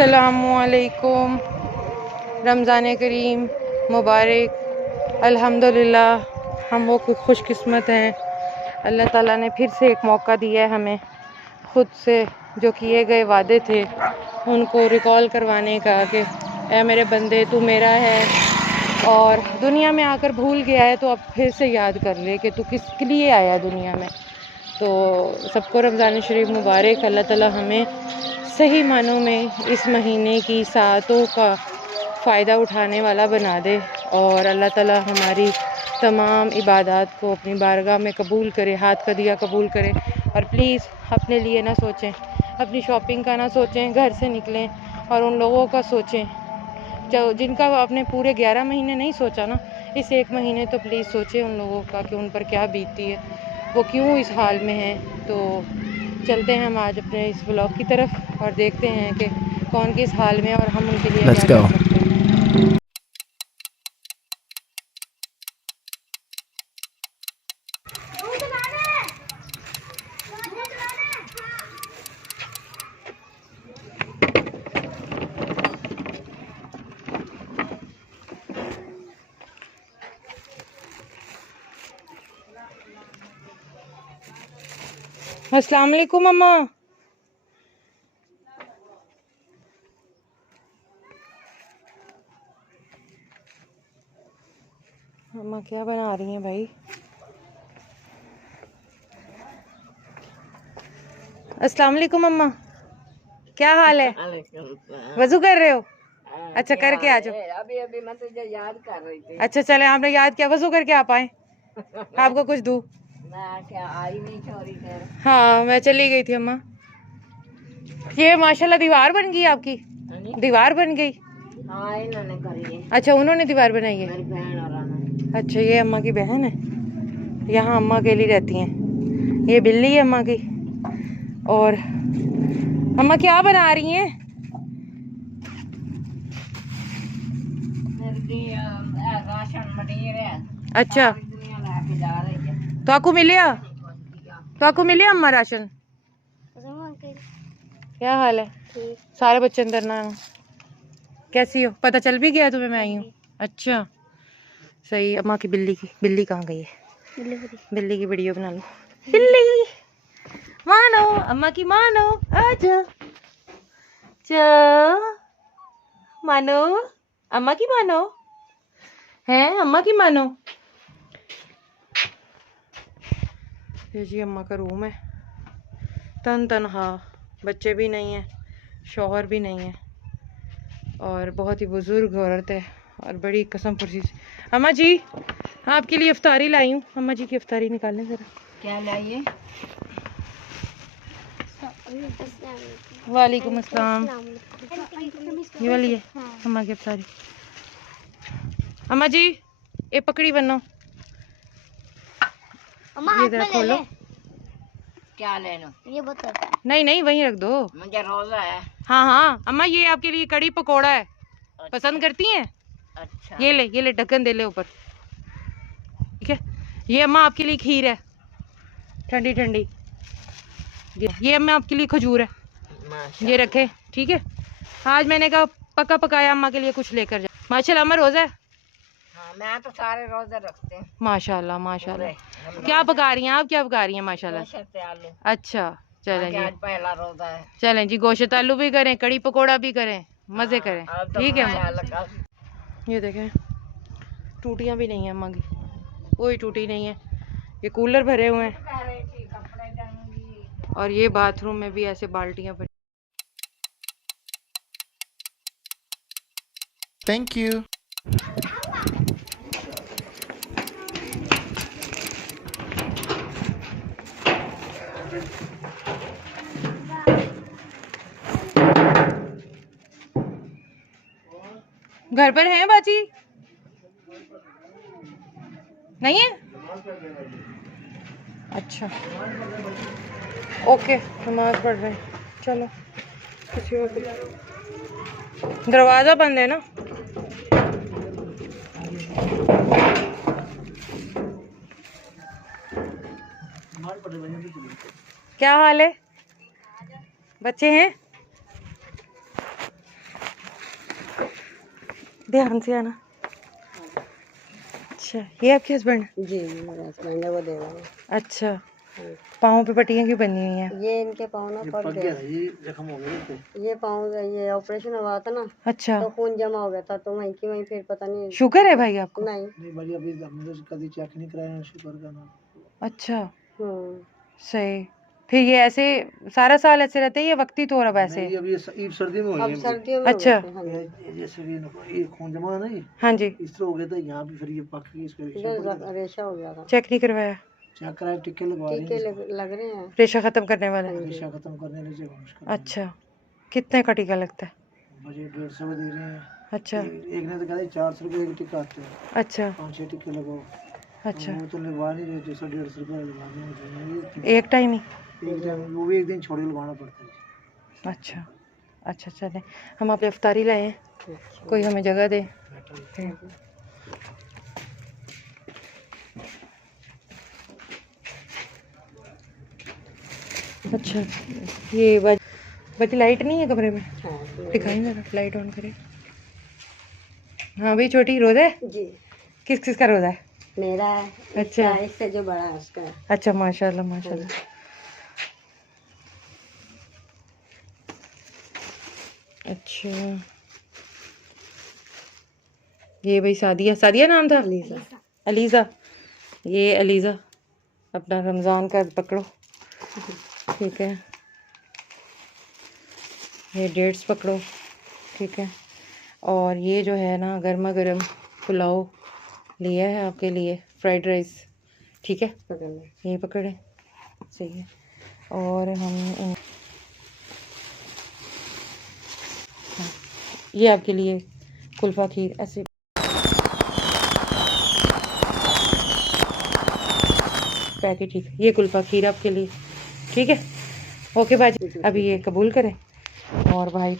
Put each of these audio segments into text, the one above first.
अस्सलामुअलैकुम। रमज़ान करीम मुबारक। अल्हम्दुलिल्लाह हम वो खुशकिस्मत हैं, अल्लाह ताला ने फिर से एक मौका दिया है हमें ख़ुद से जो किए गए वादे थे उनको रिकॉल करवाने का कि ऐ मेरे बंदे तू मेरा है और दुनिया में आकर भूल गया है तो अब फिर से याद कर ले कि तू किसके लिए आया दुनिया में। तो सबको रमज़ान शरीफ मुबारक। अल्लाह ताला हमें सही मानों में इस महीने की सातों का फ़ायदा उठाने वाला बना दे और अल्लाह ताला हमारी तमाम इबादत को अपनी बारगाह में कबूल करे, हाथ का दिया कबूल करे। और प्लीज़ अपने लिए ना सोचें, अपनी शॉपिंग का ना सोचें, घर से निकलें और उन लोगों का सोचें जो जिनका आपने पूरे 11 महीने नहीं सोचा ना, इस एक महीने तो प्लीज़ सोचें उन लोगों का कि उन पर क्या बीतती है, वो क्यों इस हाल में हैं। तो चलते हैं हम आज अपने इस व्लॉग की तरफ और देखते हैं कि कौन किस हाल में और हम उनके लिए क्या कर सकते हैं। अस्सलाम वालेकुम अम्मा। अम्मा क्या बना रही हैं भाई? अस्सलाम वालेकुम अम्मा, क्या हाल है? वजू कर रहे हो? अच्छा करके आ जाओ। अभी मैं तुझे याद कर रही थी। अच्छा चले, आपने याद किया, वजू करके आप आए, आपको कुछ दूँ? मैं क्या आई नहीं छोरी फिर। हाँ मैं चली गई थी अम्मा। ये माशाल्लाह दीवार बन गई आपकी? दीवार बन गई? हाँ इन्होंने करी है। अच्छा उन्होंने दीवार बनाई है? मेरी बहन और आना। अच्छा ये अम्मा की बहन है, यहाँ अम्मा अकेली रहती हैं। ये बिल्ली है अम्मा की। और अम्मा क्या बना रही हैं? राशन मटीर है। अच्छा दुनिया लेके जा रही है। तो आपको मिले? तो आपको मिले अम्मा राशन? क्या हाल है? सारे बच्चे अंदर ना। कैसी हो? पता चल भी गया तुम्हें मैं आई हूँ? अच्छा सही। अम्मा की बिल्ली कहाँ गई है? बिल्ली की वीडियो बना लो। बिल्ली मानो, अम्मा की मानो, आजा मानो, अम्मा की मानो है, अम्मा की मानो। ये जी अम्मा का रूम है, तनहा, बच्चे भी नहीं है, शौहर भी नहीं है और बहुत ही बुजुर्ग औरत है और बड़ी कसम पुरसी। अम्मा जी आपके लिए इफ्तारी लाई हूँ, अम्मा जी की इफ्तारी निकालें जरा। क्या लाइए? वालेकुम अस्सलाम। ये वाली है अम्मा की इफ्तारी। अम्मा जी ये पकड़ी बनो, ये जरा खोलो। क्या लेना? ये बोतल नहीं नहीं वहीं रख दो, मुझे रोजा है। हाँ हाँ अम्मा ये आपके लिए कड़ी पकोड़ा है। अच्छा। पसंद करती हैं? अच्छा ये ले ढक्कन दे ले ऊपर, ठीक है। ये अम्मा आपके लिए खीर है ठंडी ठंडी, ये अम्मा आपके लिए खजूर है, ये रखे, ठीक है। आज मैंने कहा पका पकाया अम्मा के लिए कुछ लेकर जा। माशाल्लाह अम्मा रोजा है? हाँ मैं तो सारे रोजे रखते हैं। माशाल्लाह माशाल्लाह। क्या पका रही हैं आप, क्या पका रही हैं माशाल्लाह? आलू। अच्छा चलें जी, आज पहला रोजा है। चलें जी, गोश्त आलू भी करें, कड़ी पकोड़ा भी करें, मज़े करें, ठीक है अम्मा। ये देखें टूटियाँ भी नहीं है अम्मा की, कोई टूटी नहीं है। ये कूलर भरे हुए हैं और ये बाथरूम में भी ऐसे बाल्टियाँ भरी। Thank you. घर पर हैं बाजी? नहीं है? अच्छा ओके नमाज पढ़ रहे हैं, चलो किसी और दरवाज़ा बंद है ना। क्या हाल है? बच्चे हैं? ध्यान से आना। अच्छा, ये आपके हस्बैंड? जी मेरा हस्बैंड है, वो दे रहा है। अच्छा, पाँव पे पट्टियाँ क्यों बनी हुई हैं? ये इनके पाँव ना पड़ गया, ये जख्म हो गया, ये पाँव, ये ऑपरेशन हुआ था ना, अच्छा, तो खून जमा हो गया था, तो वहीं की वहीं फिर पता नहीं। शुगर है भाई आपको? नहीं भाई, अभी हमने कभी चेक नहीं कराया शुगर का ना। अच्छा, सही। फिर ये ऐसे सारा साल ऐसे रहते हैं या वक्ती तौर अब ऐसे? नहीं, अभी सर्दी में हो गया, सर्दियों में। अच्छा, जैसे ये खून जमा है ना, ये हाँ जी, इस तरह हो गया था यहाँ भी, फिर ये पक गई, इसको रेशा हो गया था। चेक नहीं करवाया? चेक कराया, टीके लगवा रहे हैं, टीके लग रहे हैं, रेशा खत्म करने वाला है? रेशा खत्म करने के लिए अच्छा, कितने का टीका लगता है? मुझे 150 दे रहे हैं। अच्छा, एक ने तो कहा 400 रुपये एक टीका आते हैं। अच्छा, 5-6 टीके लगाओ। अच्छा, वो तो लगवा नहीं रहे, 150 रुपये लगवाने मुझे एक टाइम ही? एक टाइम, वो भी एक दिन छोड़ के लगवाना पड़ता है। अच्छा, अच्छा, चले हम आप इफ्तारी लाए हैं, कोई हमें जगह दे। अच्छा, ये बच लाइट नहीं है कमरे में? दिखाई जरा, लाइट ऑन करें। हाँ भाई, छोटी रोज़ा है जी। किस किस का रोज़ा है? मेरा है। अच्छा, इससे जो बड़ा है उसका है। अच्छा, माशाल्लाह माशाल्लाह। अच्छा, ये भाई सादिया, सादिया नाम था? अलीजा। अलीज़ा, ये अलीज़ा अपना रमज़ान का पकड़ो, ठीक है। ये डेट्स पकड़ो, ठीक है। और ये जो है ना, गर्मा गर्म पुलाव लिया है आपके लिए, फ्राइड राइस, ठीक है, ये पकड़े, सही है। और हम हाँ, ये आपके लिए कुल्फ़ा खीर, ऐसे पैकेट, ठीक है, ये कुल्फ़ा खीर आपके लिए, ठीक है। ओके बाजी, अभी ये कबूल करें। और भाई,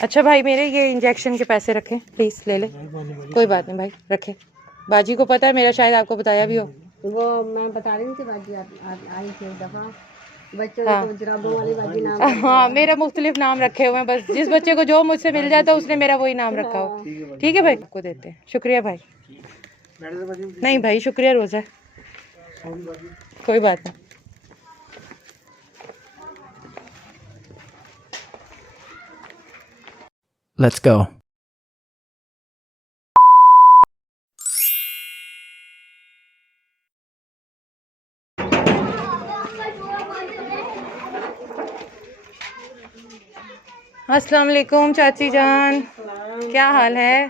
अच्छा भाई, मेरे ये इंजेक्शन के पैसे रखें प्लीज़, ले ले, कोई बात नहीं भाई, रखें। बाजी को पता है मेरा, शायद आपको बताया भी हो। वो मैं बता रही थी, बाजी आई थी एक दफ़ा, बच्चों हाँ, को जुराबों वाली बाजी नाम। हाँ, मेरा मुख्तलिफ नाम रखे हुए हैं, बस जिस बच्चे को जो मुझसे मिल जाता है उसने मेरा वही नाम रखा हो, ठीक है भाई, आपको देते हैं, शुक्रिया भाई। नहीं भाई, शुक्रिया रोज़ा, कोई बात नहीं। Let's go. अस्सलाम वालेकुम चाची जान, क्या हाल है?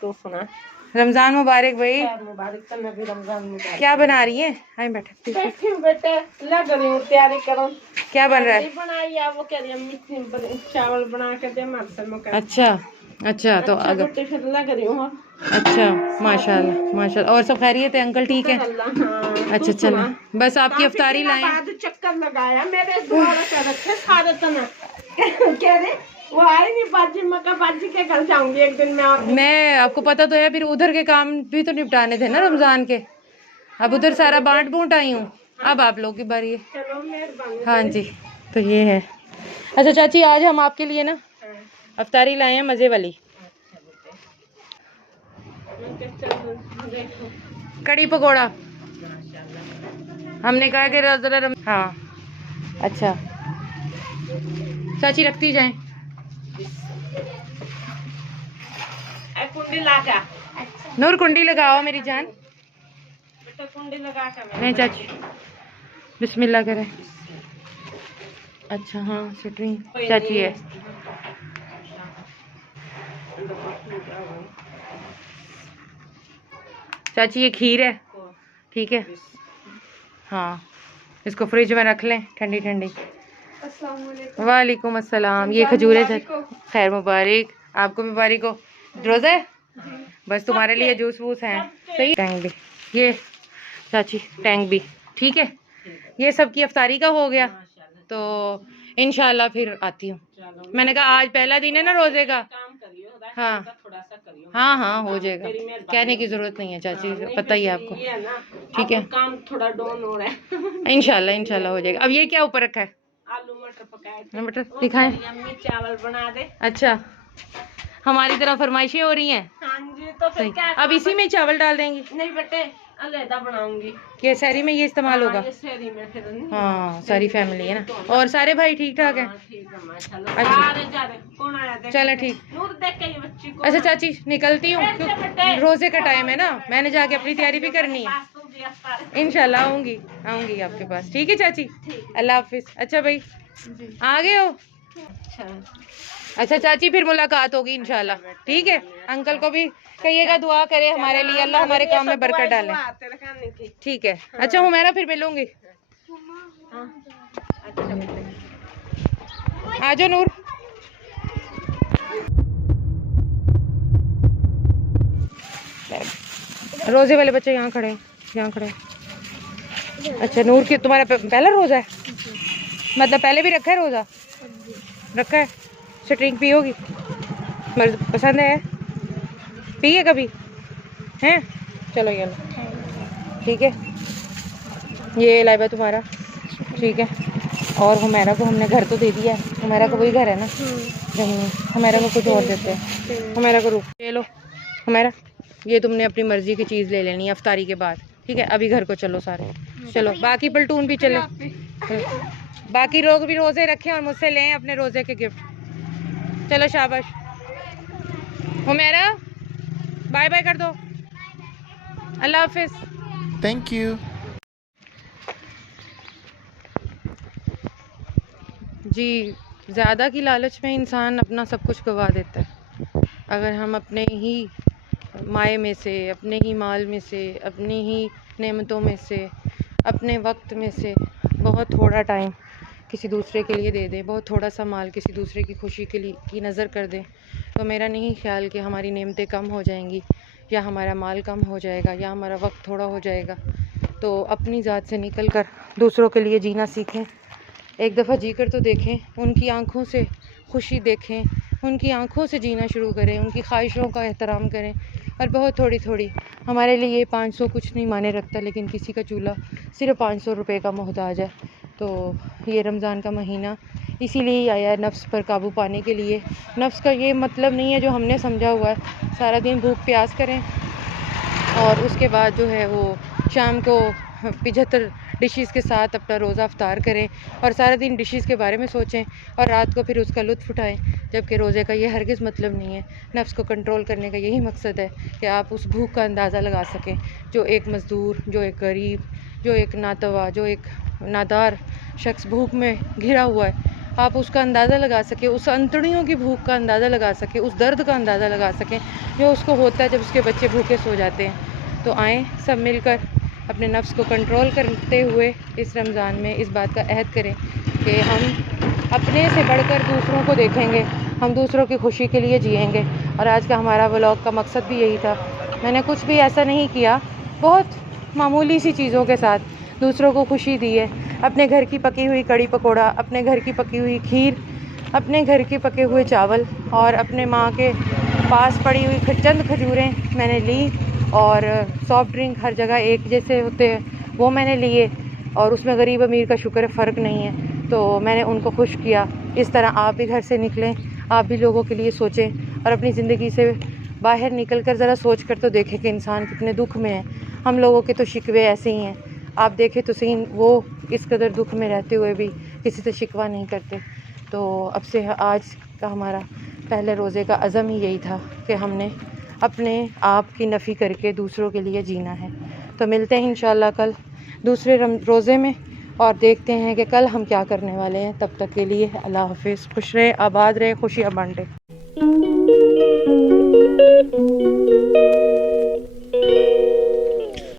तो सुना, रमज़ान मुबारक भाई। मुबारक, तन्ने भी रमजान मुबारक। क्या बना रही है? आए बैठे, बैठी हूँ बेटे, लग रही हूँ तैयारी करो। क्या बन रहा है? बनाई है, वो कह रही है मीठी चावल बना के दे मरसल में। अच्छा, अच्छा, तो अगर बेटे फिर लग रही हूँ। अच्छा, माशाल्लाह माशाल्लाह। और सब खैरियत है? अंकल ठीक है? हाँ, अच्छा, चलो, बस आपकी इफ्तारी लाए। बाद चक्कर लगाया मेरे द्वारा कर रखे सारे तना कह रहे वो आई नहीं बाजी, मैं कहा बाजी के घर जाऊंगी एक दिन मैं आपको पता तो है, फिर उधर के काम भी तो निपटाने थे ना रमजान के, अब उधर सारा बांट बूंट आई हूँ, अब आप लोगों की बारी है। चलो मेहरबानी। हाँ जी, तो ये है। अच्छा चाची, आज हम आपके लिए ना इफ्तारी लाए हैं मज़े वाली, कड़ी पकोड़ा। हमने कहा कि ज़रा हाँ, अच्छा चाची रखती जाएं। कुंडी लाका, नूर कुंडी लगाओ मेरी जान। बेटा कुंडी लगा के नहीं चाची, बिस्मिल्लाह करें। अच्छा, हाँ सुट रही चाची है। चाची ये खीर है, ठीक है, हाँ, इसको फ्रिज में रख लें ठंडी ठंडी। वालेकुम अस्सलाम। ये खजूरें, खैर मुबारक, आपको भी मुबारक हो। रोज़ा है? बस तुम्हारे लिए जूस वूस हैं, सही। टैंक भी, ये चाची टैंक भी, ठीक है। ये सब की इफ्तारी का हो गया, तो इंशाल्लाह फिर आती हूँ। मैंने कहा आज पहला दिन है ना रोज़े का। हाँ हाँ हाँ, हो जाएगा, कहने की ज़रूरत नहीं है चाची, पता ही है आपको, ठीक है। काम थोड़ा डाउन हो रहा है। इंशाल्लाह इंशाल्लाह हो जाएगा। अब ये क्या ऊपर रखा है? आलू मटर पकाए थे। मटर दिखाएं। अम्मी चावल बना दे। अच्छा, हमारी तरह फरमाइशें हो रही हैं। हाँ जी, तो फिर सही। क्या अब इसी में चावल डाल देंगी? नहीं बेटे, अलग बनाऊंगी। ये शहरी में ये इस्तेमाल होगा? ये शहरी में फिर नहीं। हाँ, सारी फैमिली है ना। और सारे भाई ठीक ठाक है? ठीक है माशाल्लाह। अच्छा। सारे जा रहे, कौन आया देख? चलो ठीक। नूर देख के ये बच्ची को। अच्छा चाची निकलती हूँ, क्योंकि रोजे का टाइम है ना, मैंने जाके अपनी तैयारी भी करनी है। इंशाल्लाह आऊंगी आऊंगी आपके पास। ठीक है चाची, अल्लाह हाफिज। अच्छा भाई आ गए हो? अच्छा चाची, फिर मुलाकात होगी इंशाल्लाह। ठीक है, अंकल को भी कहिएगा दुआ करे हमारे लिए, अल्लाह हमारे काम में बरकत डाले। ठीक है। अच्छा हुमैरा, फिर मिलूंगी। आ जाओ नूर। रोजे वाले बच्चे यहाँ खड़े हैं, यहाँ खड़े हैं। अच्छा नूर की तुम्हारा पहला रोजा है? मतलब पहले भी रखा है रोजा? रखा है। स्ट्रिंग पियोगी? पसंद है? पी है कभी? हैं? चलो ये लो। ठीक है, ये लाइबा तुम्हारा। ठीक है। और हुमैरा को हमने घर तो दे दिया है। हुमैरा को वही घर है ना, हुमैरा को कुछ और देते हैं। हुमैरा को रुक, ये लो हुमैरा, ये तुमने अपनी मर्जी की चीज़ ले लेनी है अफ्तारी के बाद। ठीक है, अभी घर को चलो सारे। चलो बाकी पलटून भी चलो, बाकी लोग भी रोज़े रखें और मुझसे लें अपने रोज़े के गिफ्ट। चलो शाबाश। हुमैरा बाय बाय कर दो, अल्लाह हाफिज। Thank you. जी, ज़्यादा की लालच में इंसान अपना सब कुछ गवा देता है। अगर हम अपने ही माए में से, अपने ही माल में से, अपनी ही नेमतों में से, अपने वक्त में से बहुत थोड़ा टाइम किसी दूसरे के लिए दे दें, बहुत थोड़ा सा माल किसी दूसरे की खुशी के लिए की नज़र कर दें, तो मेरा नहीं ख्याल कि हमारी नेमतें कम हो जाएंगी, या हमारा माल कम हो जाएगा, या हमारा वक्त थोड़ा हो जाएगा। तो अपनी ज़ात से निकल कर दूसरों के लिए जीना सीखें। एक दफ़ा जीकर तो देखें, उनकी आँखों से खुशी देखें, उनकी आँखों से जीना शुरू करें, उनकी ख्वाहिशों का एहतराम करें। और बहुत थोड़ी थोड़ी, हमारे लिए 500 कुछ नहीं माने रखता, लेकिन किसी का चूल्हा सिर्फ 500 रुपये का मोहताज है। तो ये रमज़ान का महीना इसीलिए ही आया है, नफ्स पर काबू पाने के लिए। नफ्स का ये मतलब नहीं है जो हमने समझा हुआ है, सारा दिन भूख प्यास करें और उसके बाद जो है वो शाम को 75 डिशेस के साथ अपना रोज़ा अफ्तार करें और सारा दिन डिशेस के बारे में सोचें और रात को फिर उसका लुत्फ़ उठाएं। जबकि रोज़े का ये हरगिज़ मतलब नहीं है। नफ्स को कंट्रोल करने का यही मकसद है कि आप उस भूख का अंदाज़ा लगा सकें, जो एक मज़दूर, जो एक गरीब, जो एक नातवा, जो एक नादार शख्स भूख में घिरा हुआ है, आप उसका अंदाज़ा लगा सकें, उस अंतड़ियों की भूख का अंदाज़ा लगा सकें, उस दर्द का अंदाज़ा लगा सकें जो उसको होता है जब उसके बच्चे भूखे सो जाते हैं। तो आएँ सब मिलकर अपने नफ्स को कंट्रोल करते हुए इस रमज़ान में इस बात का अहद करें कि हम अपने से बढ़कर दूसरों को देखेंगे, हम दूसरों की खुशी के लिए जिएंगे। और आज का हमारा व्लॉग का मकसद भी यही था। मैंने कुछ भी ऐसा नहीं किया, बहुत मामूली सी चीज़ों के साथ दूसरों को खुशी दी है। अपने घर की पकी हुई कड़ी पकोड़ा, अपने घर की पकी हुई खीर, अपने घर के पके हुए चावल और अपने माँ के पास पड़ी हुई चंद खजूरें मैंने ली, और सॉफ्ट ड्रिंक हर जगह एक जैसे होते हैं वो मैंने लिए, और उसमें गरीब अमीर का शुक्र फ़र्क नहीं है, तो मैंने उनको खुश किया। इस तरह आप भी घर से निकलें, आप भी लोगों के लिए सोचें और अपनी ज़िंदगी से बाहर निकल कर ज़रा सोच कर तो देखें कि इंसान कितने दुख में है। हम लोगों के तो शिकवे ऐसे ही हैं, आप देखें तो सही, वो इस कदर दुख में रहते हुए भी किसी से शिकवा नहीं करते। तो अब से आज का हमारा पहले रोज़े का अज़म ही यही था कि हमने अपने आप की नफ़ी करके दूसरों के लिए जीना है। तो मिलते हैं इंशाअल्लाह कल दूसरे रोज़े में और देखते हैं कि कल हम क्या करने वाले हैं। तब तक के लिए अल्लाह हाफ़िज़। खुश रहे, आबाद रहे, खुशियाँ बांटे।